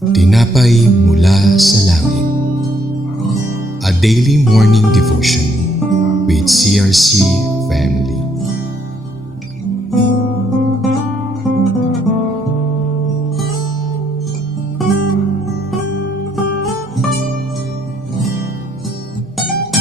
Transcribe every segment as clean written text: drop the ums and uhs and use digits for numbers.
Tinapay mula sa langit. A daily morning devotion with CRC family.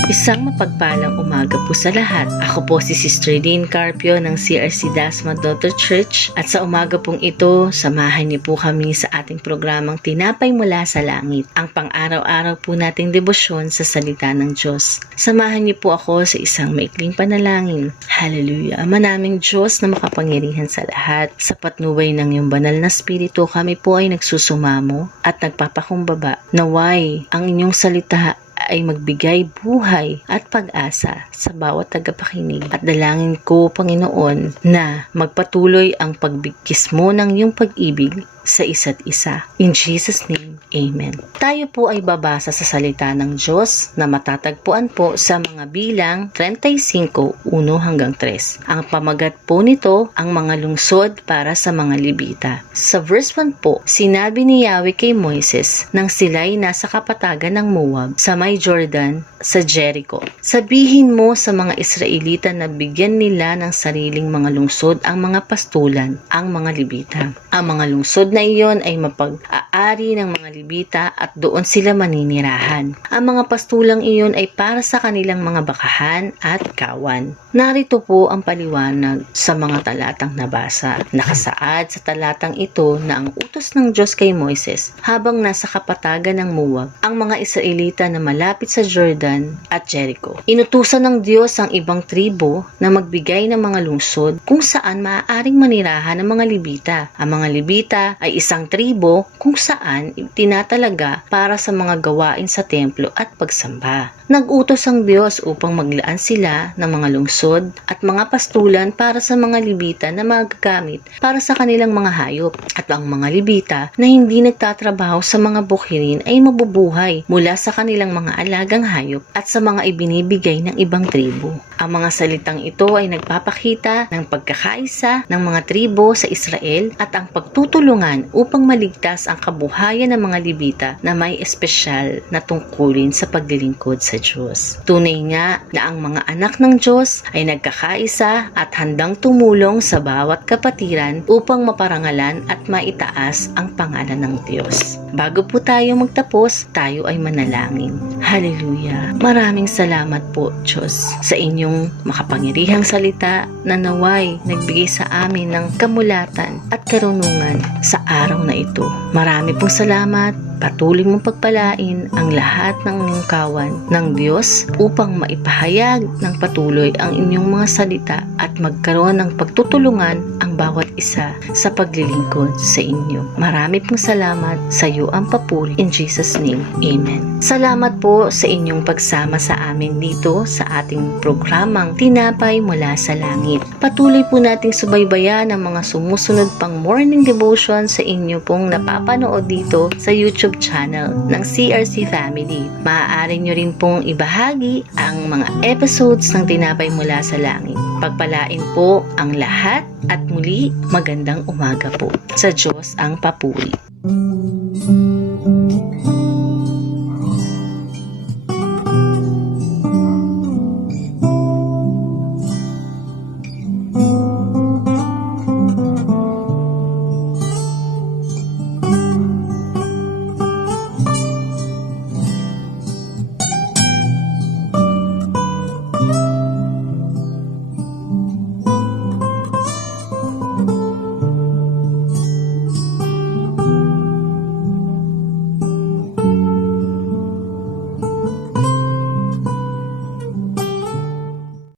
Isang mapagpalang umaga po sa lahat. Ako po si Sister Dean Carpio ng CRC Dasma Daughter Church at sa umaga pong ito, samahan niyo po kami sa ating programang Tinapay Mula sa Langit, ang pang-araw-araw po nating debosyon sa salita ng Diyos. Samahan niyo po ako sa isang maikling panalangin. Hallelujah! Ama naming Diyos na makapangyarihan sa lahat, sa patnubay ng iyong banal na spirito, kami po ay nagsusumamo at nagpapakumbaba. Naway ang inyong salita ay magbigay buhay at pag-asa sa bawat tagapakinig. At dalangin ko, Panginoon, na magpatuloy ang pagbigkis mo ng iyong pag-ibig sa isa't isa. In Jesus' name, Amen. Tayo po ay babasa sa salita ng Diyos na matatagpuan po sa mga bilang 35:1 hanggang 3. Ang pamagat po nito, ang mga lungsod para sa mga Libita. Sa verse 1 po, sinabi ni Yahweh kay Moises nang sila'y nasa kapatagan ng Moab sa may Jordan sa Jericho. Sabihin mo sa mga Israelita na bigyan nila ng sariling mga lungsod ang mga pastulan, ang mga Libita. Ang mga lungsod na iyon ay mapag-aari ng mga Libita at doon sila maninirahan. Ang mga pastulang iyon ay para sa kanilang mga bakahan at kawan. Narito po ang paliwanag sa mga talatang nabasa. Nakasaad sa talatang ito na ang utos ng Diyos kay Moises habang nasa kapatagan ng Moab ang mga Israelita na malapit sa Jordan at Jericho. Inutusan ng Diyos ang ibang tribo na magbigay ng mga lungsod kung saan maaaring manirahan ng mga Libita. Ang mga Libita ay isang tribo kung saan tinatalaga para sa mga gawain sa templo at pagsamba. Nag-utos ang Diyos upang maglaan sila ng mga lungsod at mga pastulan para sa mga Libita na magagamit para sa kanilang mga hayop. At ang mga Libita na hindi nagtatrabaho sa mga bukirin ay mabubuhay mula sa kanilang mga alagang hayop at sa mga ibinibigay ng ibang tribo. Ang mga salitang ito ay nagpapakita ng pagkakaisa ng mga tribo sa Israel at ang pagtutulungan upang maligtas ang kabuhayan ng mga Libita na may espesyal na tungkulin sa paglilingkod sa Diyos. Tunay nga na ang mga anak ng Diyos ay nagkakaisa at handang tumulong sa bawat kapatiran upang maparangalan at maitaas ang pangalan ng Diyos. Bago po tayo magtapos, tayo ay manalangin. Hallelujah! Maraming salamat po, Diyos, sa inyong makapangyarihang salita na naway nagbigay sa amin ng kamulatan at karunungan sa araw na ito. Marami pong salamat. Patuloy mong pagpalain ang lahat ng inyong kawan ng Diyos upang maipahayag ng patuloy ang inyong mga salita at magkaroon ng pagtutulungan ang bawat isa sa paglilingkod sa inyo. Marami pong salamat, sa iyo ang papuri. In Jesus' name, Amen. Salamat po sa inyong pagsama sa amin dito sa ating programang Tinapay Mula sa Langit. Patuloy po nating subaybayan ang mga sumusunod pang morning devotion sa inyo pong napapanood dito sa YouTube channel ng CRC Family. Maaari nyo rin pong ibahagi ang mga episodes ng Tinapay Mula sa Langit. Pagpalain po ang lahat at muli magandang umaga po. Sa Diyos ang papuri.